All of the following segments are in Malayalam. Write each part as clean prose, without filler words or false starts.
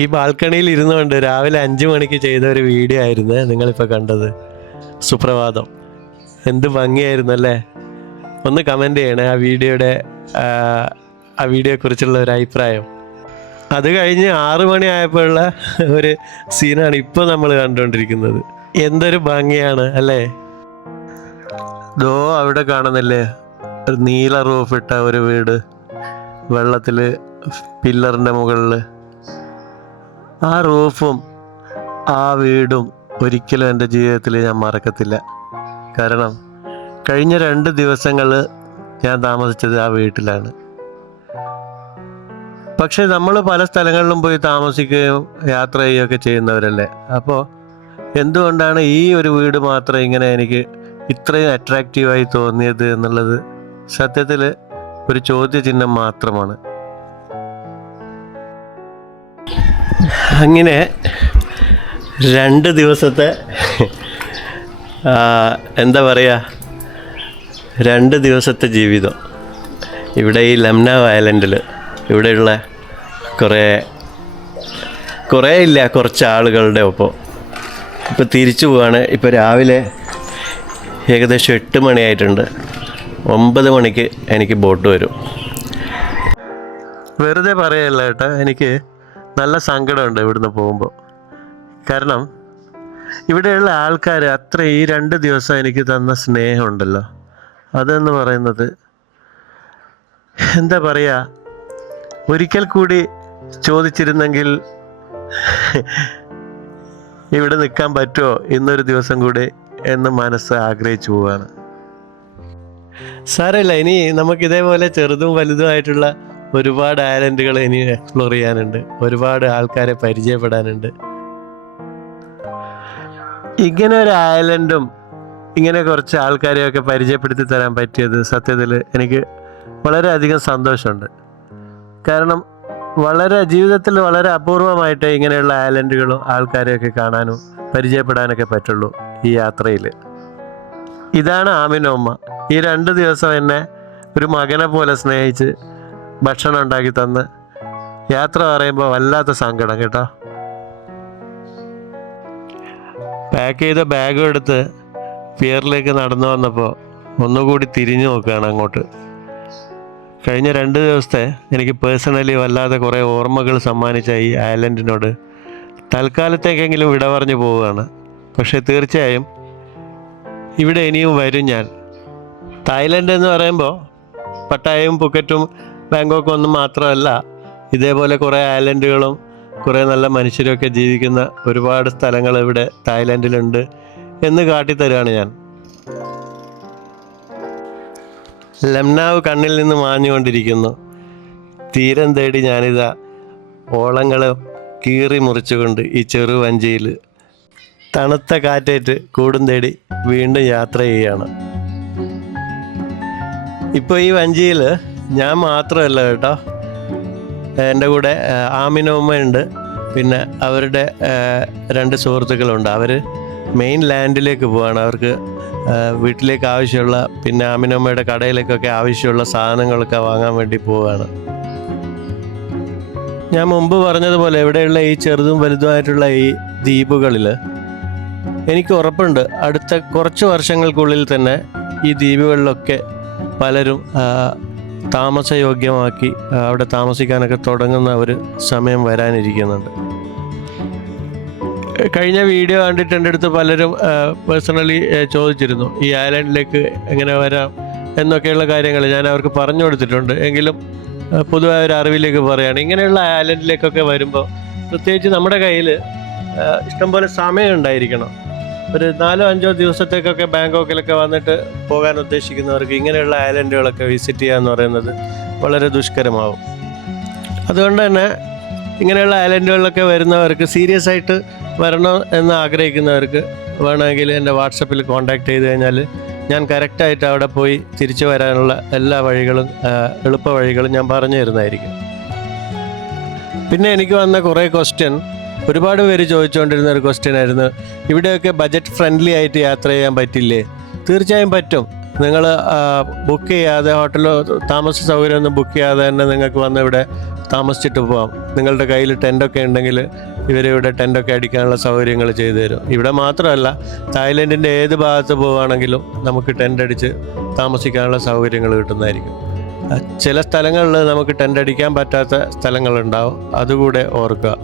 ഈ ബാൽക്കണിയിൽ ഇരുന്നുകൊണ്ട് രാവിലെ 5 മണിക്ക് ചെയ്ത ഒരു വീഡിയോ ആയിരുന്നു നിങ്ങളിപ്പോൾ കണ്ടത്. സുപ്രഭാതം. എന്ത് ഭംഗിയായിരുന്നു അല്ലേ? ഒന്ന് കമൻറ്റ് ചെയ്യണേ ആ വീഡിയോയെക്കുറിച്ചുള്ള ഒരു അഭിപ്രായം. അത് കഴിഞ്ഞ് 6 മണി ആയപ്പോഴുള്ള ഒരു സീനാണ് ഇപ്പോൾ നമ്മൾ കണ്ടുകൊണ്ടിരിക്കുന്നത്. എന്തൊരു ഭംഗിയാണ് അല്ലേ? ദോ അവിടെ കാണുന്നില്ലേ ഒരു നീല റൂഫ് ഇട്ട ഒരു വീട്, വെള്ളത്തിൽ പില്ലറിൻ്റെ മുകളിൽ. ആ റൂഫും ആ വീടും ഒരിക്കലും എൻ്റെ ജീവിതത്തിൽ ഞാൻ മറക്കത്തില്ല. കാരണം കഴിഞ്ഞ 2 ദിവസങ്ങൾ ഞാൻ താമസിച്ചത് ആ വീട്ടിലാണ്. പക്ഷെ നമ്മൾ പല സ്ഥലങ്ങളിലും പോയി താമസിക്കുകയും യാത്ര ചെയ്യുകയൊക്കെ ചെയ്യുന്നവരല്ലേ. അപ്പോൾ എന്തുകൊണ്ടാണ് ഈ ഒരു വീട് മാത്രം ഇങ്ങനെ എനിക്ക് ഇത്രയും അട്രാക്റ്റീവായി തോന്നിയത് എന്നുള്ളത് സത്യത്തിൽ ഒരു ചോദ്യചിഹ്നം മാത്രമാണ്. അങ്ങനെ 2 ദിവസത്തെ എന്താ പറയുക, 2 ദിവസത്തെ ജീവിതം ഇവിടെ ഈ ലംനാവ് ഐലൻഡിൽ ഇവിടെയുള്ള കുറച്ച് ആളുകളുടെ ഒപ്പം ഇപ്പോൾ തിരിച്ചു പോവാണ്. ഇപ്പോൾ രാവിലെ ഏകദേശം 8 മണിയായിട്ടുണ്ട്. 9 മണിക്ക് എനിക്ക് ബോട്ട് വരും. വെറുതെ പറയല്ല കേട്ടോ, എനിക്ക് നല്ല സങ്കടമുണ്ട് ഇവിടുന്ന് പോകുമ്പോൾ. കാരണം ഇവിടെയുള്ള ആൾക്കാർ അത്ര ഈ 2 ദിവസം എനിക്ക് തന്ന സ്നേഹമുണ്ടല്ലോ, അതെന്ന് പറയുന്നത് എന്താ പറയുക, ഒരിക്കൽ കൂടി ചോദിച്ചിരുന്നെങ്കിൽ ഇവിടെ നിൽക്കാൻ പറ്റുമോ ഇന്നൊരു ദിവസം കൂടി എന്ന് മനസ്സ് ആഗ്രഹിച്ചു പോവാണ്. സാരമില്ല, ഇനി നമുക്ക് ഇതേപോലെ ചെറുതും വലുതുമായിട്ടുള്ള ഒരുപാട് ഐലൻഡുകൾ ഇനി എക്സ്പ്ലോർ ചെയ്യാനുണ്ട്, ഒരുപാട് ആൾക്കാരെ പരിചയപ്പെടാനുണ്ട്. ഇങ്ങനെ ഒരു ഐലൻഡും ഇങ്ങനെ കുറച്ച് ആൾക്കാരെയൊക്കെ പരിചയപ്പെടുത്തി തരാൻ പറ്റിയത് സത്യത്തിൽ എനിക്ക് വളരെയധികം സന്തോഷമുണ്ട്. കാരണം ജീവിതത്തിൽ വളരെ അപൂർവമായിട്ട് ഇങ്ങനെയുള്ള ഐലൻഡുകളും ആൾക്കാരെയൊക്കെ കാണാനും പരിചയപ്പെടാനൊക്കെ പറ്റുള്ളൂ ഈ യാത്രയിൽ. ഇതാണ് ആമിനോമ്മ. ഈ 2 ദിവസം എന്നെ ഒരു മകനെ പോലെ സ്നേഹിച്ച് ഭക്ഷണം ഉണ്ടാക്കി തന്ന് യാത്ര പറയുമ്പോൾ വല്ലാത്ത സങ്കടം കേട്ടോ. പാക്ക് ചെയ്ത ബാഗും എടുത്ത് പിയറിലേക്ക് നടന്നു വന്നപ്പോൾ ഒന്നുകൂടി തിരിഞ്ഞു നോക്കുകയാണ് അങ്ങോട്ട്. കഴിഞ്ഞ 2 ദിവസത്തെ എനിക്ക് പേഴ്സണലി വല്ലാതെ കുറേ ഓർമ്മകൾ സമ്മാനിച്ച ഈ ഐലൻഡിനോട് തൽക്കാലത്തേക്കെങ്കിലും വിട പറഞ്ഞു പോവുകയാണ്. പക്ഷേ തീർച്ചയായും ഇവിടെ ഇനിയും വരും ഞാൻ. തായ്ലൻഡ് എന്ന് പറയുമ്പോൾ പട്ടായയും പുക്കറ്റും ബാങ്കോക്കും ഒന്നും മാത്രമല്ല, ഇതേപോലെ കുറേ ഐലൻഡുകളും കുറേ നല്ല മനുഷ്യരൊക്കെ ജീവിക്കുന്ന ഒരുപാട് സ്ഥലങ്ങൾ ഇവിടെ തായ്ലൻഡിലുണ്ട് എന്ന് കാട്ടിത്തരുകയാണ് ഞാൻ. ലംനാവ് കണ്ണിൽ നിന്ന് മാഞ്ഞുകൊണ്ടിരിക്കുന്നു. തീരം തേടി ഞാനിതാ ഓളങ്ങൾ കീറി മുറിച്ചുകൊണ്ട് ഈ ചെറുവഞ്ചിയിൽ തണുത്ത കാറ്റേറ്റ് കൂടും തേടി വീണ്ടും യാത്ര ചെയ്യുകയാണ്. ഇപ്പോൾ ഈ വഞ്ചിയിൽ ഞാൻ മാത്രമല്ല കേട്ടോ, എൻ്റെ കൂടെ ആമിനോമ്മയുണ്ട്, പിന്നെ അവരുടെ 2 സുഹൃത്തുക്കളുണ്ട്. അവർ മെയിൻ ലാൻഡിലേക്ക് പോവാണ്. അവർക്ക് വീട്ടിലേക്ക് ആവശ്യമുള്ള, പിന്നെ ആമിനോമ്മയുടെ കടയിലേക്കൊക്കെ ആവശ്യമുള്ള സാധനങ്ങളൊക്കെ വാങ്ങാൻ വേണ്ടി പോവുകയാണ്. ഞാൻ മുമ്പ് പറഞ്ഞതുപോലെ ഇവിടെയുള്ള ഈ ചെറുതും വലുതുമായിട്ടുള്ള ഈ ദ്വീപുകളിൽ എനിക്ക് ഉറപ്പുണ്ട് അടുത്ത കുറച്ച് വർഷങ്ങൾക്കുള്ളിൽ തന്നെ ഈ ദ്വീപുകളിലൊക്കെ പലരും താമസയോഗ്യമാക്കി അവിടെ താമസിക്കാനൊക്കെ തുടങ്ങുന്ന ഒരു സമയം വരാനിരിക്കുന്നുണ്ട്. കഴിഞ്ഞ വീഡിയോ കണ്ടിട്ട് എൻ്റെ അടുത്ത് പലരും പേഴ്സണലി ചോദിച്ചിരുന്നു ഈ ഐലൻഡിലേക്ക് എങ്ങനെ വരാം എന്നൊക്കെയുള്ള കാര്യങ്ങൾ ഞാൻ അവർക്ക് പറഞ്ഞു കൊടുത്തിട്ടുണ്ട്. എങ്കിലും പൊതുവായ ഒരു അറിവിലേക്ക് പറയുകയാണ്, ഇങ്ങനെയുള്ള ഐലൻഡിലേക്കൊക്കെ വരുമ്പോൾ പ്രത്യേകിച്ച് നമ്മുടെ കയ്യിൽ ഇഷ്ടംപോലെ സമയം ഉണ്ടായിരിക്കണം. ഒരു 4-5 ദിവസത്തേക്കൊക്കെ ബാങ്കോക്കിലൊക്കെ വന്നിട്ട് പോകാൻ ഉദ്ദേശിക്കുന്നവർക്ക് ഇങ്ങനെയുള്ള ഐലൻഡുകളൊക്കെ വിസിറ്റ് ചെയ്യുക എന്ന് പറയുന്നത് വളരെ ദുഷ്കരമാവും. അതുകൊണ്ട് തന്നെ ഇങ്ങനെയുള്ള ഐലൻഡുകളിലൊക്കെ വരുന്നവർക്ക് സീരിയസ് ആയിട്ട് വരണം എന്ന് ആഗ്രഹിക്കുന്നവർക്ക് വേണമെങ്കിൽ എൻ്റെ വാട്സപ്പിൽ കോൺടാക്റ്റ് ചെയ്ത് കഴിഞ്ഞാൽ ഞാൻ കറക്റ്റായിട്ട് അവിടെ പോയി തിരിച്ചു വരാനുള്ള എല്ലാ വഴികളും എളുപ്പ വഴികളും ഞാൻ പറഞ്ഞു തരുന്നതായിരിക്കും. പിന്നെ എനിക്ക് വന്ന കുറേ ക്വസ്റ്റ്യൻ, ഒരുപാട് പേര് ചോദിച്ചുകൊണ്ടിരുന്ന ഒരു ക്വസ്റ്റ്യൻ ആയിരുന്നു, ഇവിടെയൊക്കെ ബജറ്റ് ഫ്രണ്ട്ലി ആയിട്ട് യാത്ര ചെയ്യാൻ പറ്റില്ലേ? തീർച്ചയായും പറ്റും. നിങ്ങൾ ബുക്ക് ചെയ്യാതെ, ഹോട്ടലോ താമസ സൗകര്യമൊന്നും ബുക്ക് ചെയ്യാതെ തന്നെ നിങ്ങൾക്ക് വന്ന് ഇവിടെ താമസിച്ചിട്ട് പോകാം. നിങ്ങളുടെ കയ്യിൽ ടെൻ്റൊക്കെ ഉണ്ടെങ്കിൽ ഇവരിവിടെ ടെൻ്റൊക്കെ അടിക്കാനുള്ള സൗകര്യങ്ങൾ ചെയ്തു തരും. ഇവിടെ മാത്രമല്ല, തായ്ലൻഡിൻ്റെ ഏത് ഭാഗത്ത് പോവുകയാണെങ്കിലും നമുക്ക് ടെൻ്റ് അടിച്ച് താമസിക്കാനുള്ള സൗകര്യങ്ങൾ കിട്ടുന്നതായിരിക്കും. ചില സ്ഥലങ്ങളിൽ നമുക്ക് ടെൻ്റ് അടിക്കാൻ പറ്റാത്ത സ്ഥലങ്ങളുണ്ടാവും, അതുകൂടെ ഓർക്കുക.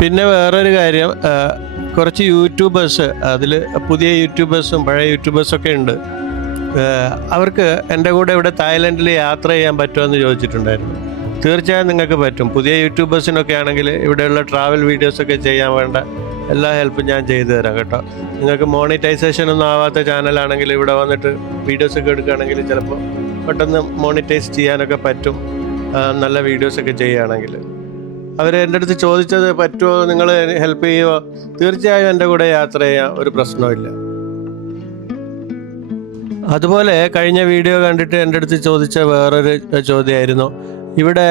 പിന്നെ വേറൊരു കാര്യം, കുറച്ച് യൂട്യൂബേഴ്സ്, അതിൽ പുതിയ യൂട്യൂബേഴ്സും പഴയ യൂട്യൂബേഴ്സൊക്കെ ഉണ്ട്. അവർക്ക് എൻ്റെ കൂടെ ഇവിടെ തായ്ലൻഡിൽ യാത്ര ചെയ്യാൻ പറ്റുമെന്ന് ചോദിച്ചിട്ടുണ്ടായിരുന്നു. തീർച്ചയായും നിങ്ങൾക്ക് പറ്റും. പുതിയ യൂട്യൂബേഴ്സിനൊക്കെ ആണെങ്കിൽ ഇവിടെയുള്ള ട്രാവൽ വീഡിയോസൊക്കെ ചെയ്യാൻ വേണ്ട എല്ലാ ഹെൽപ്പും ഞാൻ ചെയ്തു തരാം കേട്ടോ. നിങ്ങൾക്ക് മോണിറ്റൈസേഷൻ ഒന്നും ആവാത്ത ചാനലാണെങ്കിൽ ഇവിടെ വന്നിട്ട് വീഡിയോസൊക്കെ എടുക്കുകയാണെങ്കിൽ ചിലപ്പോൾ പെട്ടെന്ന് മോണിറ്റൈസ് ചെയ്യാനൊക്കെ പറ്റും, നല്ല വീഡിയോസൊക്കെ ചെയ്യുകയാണെങ്കിൽ. അവർ എൻ്റെ അടുത്ത് ചോദിച്ചത് പറ്റുമോ, നിങ്ങൾ ഹെൽപ്പ് ചെയ്യുമോ? തീർച്ചയായും എൻ്റെ കൂടെ യാത്ര ചെയ്യാൻ ഒരു പ്രശ്നമില്ല. അതുപോലെ കഴിഞ്ഞ വീഡിയോ കണ്ടിട്ട് എൻ്റെ അടുത്ത് ചോദിച്ച വേറൊരു ചോദ്യമായിരുന്നു, ഇവിടെ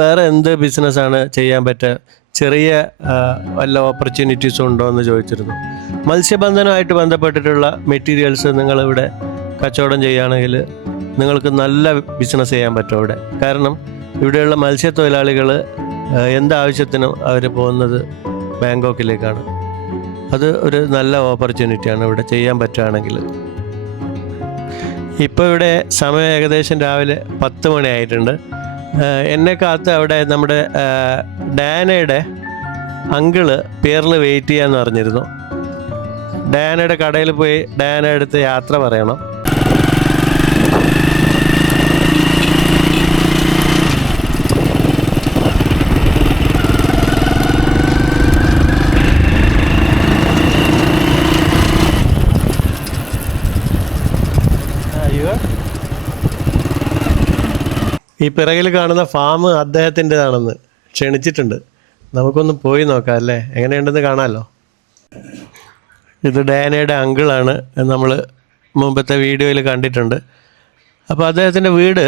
വേറെ എന്ത് ബിസിനസ്സാണ് ചെയ്യാൻ പറ്റുക, ചെറിയ വല്ല ഓപ്പർച്യൂണിറ്റീസും ഉണ്ടോ എന്ന് ചോദിച്ചിരുന്നു. മത്സ്യബന്ധനമായിട്ട് ബന്ധപ്പെട്ടിട്ടുള്ള മെറ്റീരിയൽസ് നിങ്ങളിവിടെ കച്ചവടം ചെയ്യുകയാണെങ്കിൽ നിങ്ങൾക്ക് നല്ല ബിസിനസ് ചെയ്യാൻ പറ്റും ഇവിടെ. കാരണം ഇവിടെയുള്ള മത്സ്യത്തൊഴിലാളികൾ എന്താവശ്യത്തിനും അവർ പോകുന്നത് ബാങ്കോക്കിലേക്കാണ്. അത് ഒരു നല്ല ഓപ്പർച്യൂണിറ്റിയാണ് ഇവിടെ ചെയ്യാൻ പറ്റുകയാണെങ്കിൽ. ഇപ്പോൾ ഇവിടെ സമയം ഏകദേശം രാവിലെ 10 മണി ആയിട്ടുണ്ട്. എന്നെ കാത്ത് അവിടെ നമ്മുടെ ഡയാനയുടെ അങ്കിള് പേരിൽ വെയിറ്റ് ചെയ്യാമെന്ന് പറഞ്ഞിരുന്നു. ഡയാനയുടെ കടയിൽ പോയി ഡയാന അടുത്ത് യാത്ര പറയണം. ഈ പിറകിൽ കാണുന്ന ഫാം അദ്ദേഹത്തിൻ്റെതാണെന്ന് ക്ഷണിച്ചിട്ടുണ്ട്. നമുക്കൊന്ന് പോയി നോക്കാം അല്ലേ, എങ്ങനെയുണ്ടെന്ന് കാണാമല്ലോ. ഇത് ഡയാനയുടെ അങ്കിളാണ്, നമ്മൾ മുമ്പത്തെ വീഡിയോയിൽ കണ്ടിട്ടുണ്ട്. അപ്പോൾ അദ്ദേഹത്തിൻ്റെ വീട്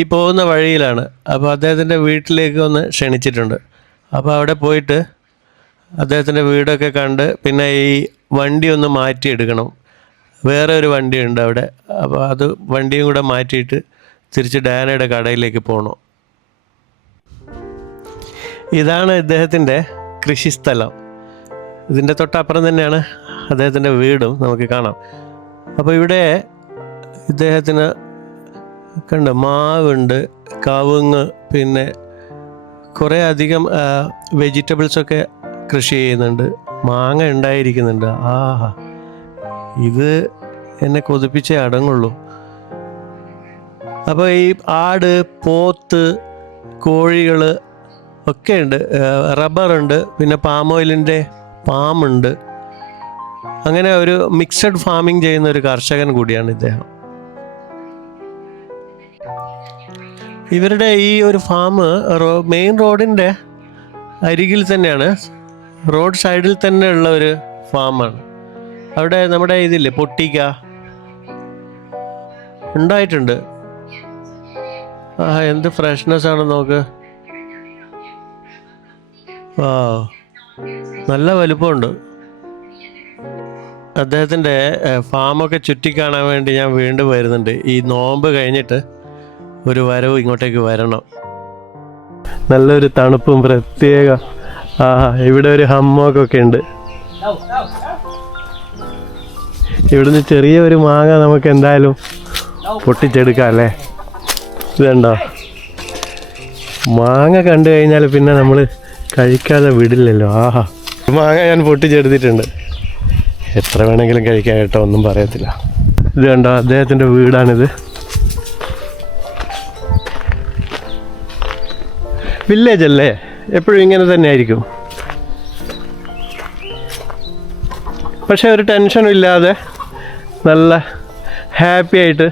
ഈ പോകുന്ന വഴിയിലാണ്. അപ്പോൾ അദ്ദേഹത്തിൻ്റെ വീട്ടിലേക്ക് ഒന്ന് ക്ഷണിച്ചിട്ടുണ്ട്. അപ്പോൾ അവിടെ പോയിട്ട് അദ്ദേഹത്തിൻ്റെ വീടൊക്കെ കണ്ട് പിന്നെ ഈ വണ്ടി ഒന്ന് മാറ്റിയെടുക്കണം. വേറെ ഒരു വണ്ടിയുണ്ട് അവിടെ. അപ്പോൾ അത് വണ്ടിയും കൂടെ മാറ്റിയിട്ട് തിരിച്ച് ഡയാനയുടെ കടയിലേക്ക് പോകണം. ഇതാണ് ഇദ്ദേഹത്തിൻ്റെ കൃഷിസ്ഥലം. ഇതിൻ്റെ തൊട്ടപ്പുറം തന്നെയാണ് അദ്ദേഹത്തിൻ്റെ വീടും നമുക്ക് കാണാം. അപ്പോൾ ഇവിടെ ഇദ്ദേഹത്തിന് കണ്ട് മാവുണ്ട്, കവുങ്ങ്, പിന്നെ കുറേ അധികം വെജിറ്റബിൾസൊക്കെ കൃഷി ചെയ്യുന്നുണ്ട്. മാങ്ങ ഉണ്ടായിരിക്കുന്നുണ്ട്. ആഹാ, ഇത് എന്നെ കൊതിപ്പിച്ചേ അടങ്ങുള്ളൂ. അപ്പോൾ ഈ ആട്, പോത്ത്, കോഴികൾ ഒക്കെ ഉണ്ട്, റബ്ബറുണ്ട്, പിന്നെ പാം ഓയിലിൻ്റെ പാമുണ്ട്. അങ്ങനെ ഒരു മിക്സഡ് ഫാമിംഗ് ചെയ്യുന്ന ഒരു കർഷകൻ കൂടിയാണ് ഇദ്ദേഹം. ഇവരുടെ ഈ ഒരു ഫാം മെയിൻ റോഡിൻ്റെ അരികിൽ തന്നെയാണ്, റോഡ് സൈഡിൽ തന്നെ ഉള്ള ഒരു ഫാമാണ്. അവിടെ നമ്മുടെ ഇതില്ലേ പൊട്ടിക്ക ഉണ്ടായിട്ടുണ്ട്. എന്ത് ഫ്രഷ്നെസ് ആണ് നോക്ക്. നല്ല വലുപ്പമുണ്ട്. അദ്ദേഹത്തിൻ്റെ ഫാമൊക്കെ ചുറ്റിക്കാണാൻ വേണ്ടി ഞാൻ വീണ്ടും വരുന്നുണ്ട്. ഈ നോമ്പ് കഴിഞ്ഞിട്ട് ഒരു വരവ് ഇങ്ങോട്ടേക്ക് വരണം. നല്ലൊരു തണുപ്പും പ്രത്യേക. ഇവിടെ ഒരു ഹമ്മോക്കൊക്കെ ഉണ്ട്. ഇവിടുന്ന് ചെറിയ ഒരു മാങ്ങ നമുക്ക് എന്തായാലും പൊട്ടിച്ചെടുക്കാം അല്ലേ. ഇതുണ്ടോ, മാങ്ങ കണ്ടു കഴിഞ്ഞാൽ പിന്നെ നമ്മൾ കഴിക്കാതെ വിടില്ലല്ലോ. മാങ്ങ ഞാൻ പൊട്ടിച്ചെടുത്തിട്ടുണ്ട്. എത്ര വേണമെങ്കിലും കഴിക്കാൻ കേട്ടോ, ഒന്നും പറയത്തില്ല. ഇത് കണ്ടോ, അദ്ദേഹത്തിൻ്റെ വീടാണിത്. വില്ലേജ് അല്ലേ, എപ്പോഴും ഇങ്ങനെ തന്നെ ആയിരിക്കും. പക്ഷെ ഒരു ടെൻഷനും ഇല്ലാതെ നല്ല ഹാപ്പി ആയിട്ട്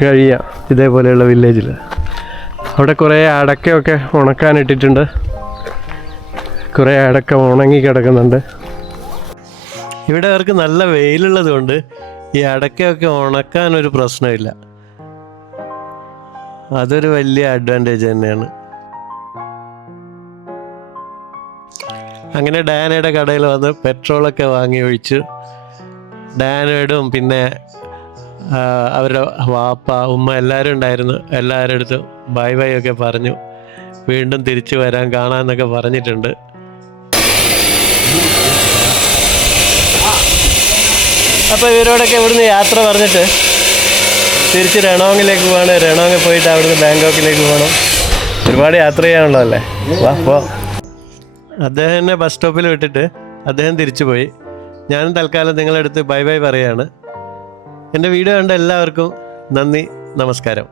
കഴിയാം ഇതേപോലെയുള്ള വില്ലേജിൽ. അവിടെ കുറേ അടക്കയൊക്കെ ഉണക്കാനിട്ടിട്ടുണ്ട്. കുറേ അടക്ക ഉണങ്ങി കിടക്കുന്നുണ്ട്. ഇവിടെ അവർക്ക് നല്ല വെയിലുള്ളത് കൊണ്ട് ഈ അടക്കയൊക്കെ ഉണക്കാനൊരു പ്രശ്നമില്ല. അതൊരു വലിയ അഡ്വാൻറ്റേജ് തന്നെയാണ്. അങ്ങനെ ഡയാനയുടെ കടയിൽ വന്ന് പെട്രോളൊക്കെ വാങ്ങി ഒഴിച്ച് ഡയാനയോടും പിന്നെ അവരുടെ വാപ്പ ഉമ്മ എല്ലാവരും ഉണ്ടായിരുന്നു. എല്ലാവരുടെ അടുത്തും ബൈ ബൈ ഒക്കെ പറഞ്ഞു. വീണ്ടും തിരിച്ചു വരാൻ കാണാമെന്നൊക്കെ പറഞ്ഞിട്ടുണ്ട്. അപ്പോൾ ഇവരോടൊക്കെ ഇവിടുന്ന് യാത്ര പറഞ്ഞിട്ട് തിരിച്ച് രണോങ്ങിലേക്ക് പോവാണ്. രണോങ്ങിൽ പോയിട്ട് അവിടുന്ന് ബാങ്കോക്കിലേക്ക് പോകണം. ഒരുപാട് യാത്ര ചെയ്യാനുള്ളതല്ലേ. വാ പോ. അദ്ദേഹം എന്നെ ബസ് സ്റ്റോപ്പിൽ വിട്ടിട്ട് അദ്ദേഹം തിരിച്ചു പോയി. ഞാനും തൽക്കാലം നിങ്ങളടുത്ത് ബൈ ബൈ പറയുകയാണ്. എൻ്റെ വീഡിയോ കണ്ട എല്ലാവർക്കും നന്ദി, നമസ്കാരം.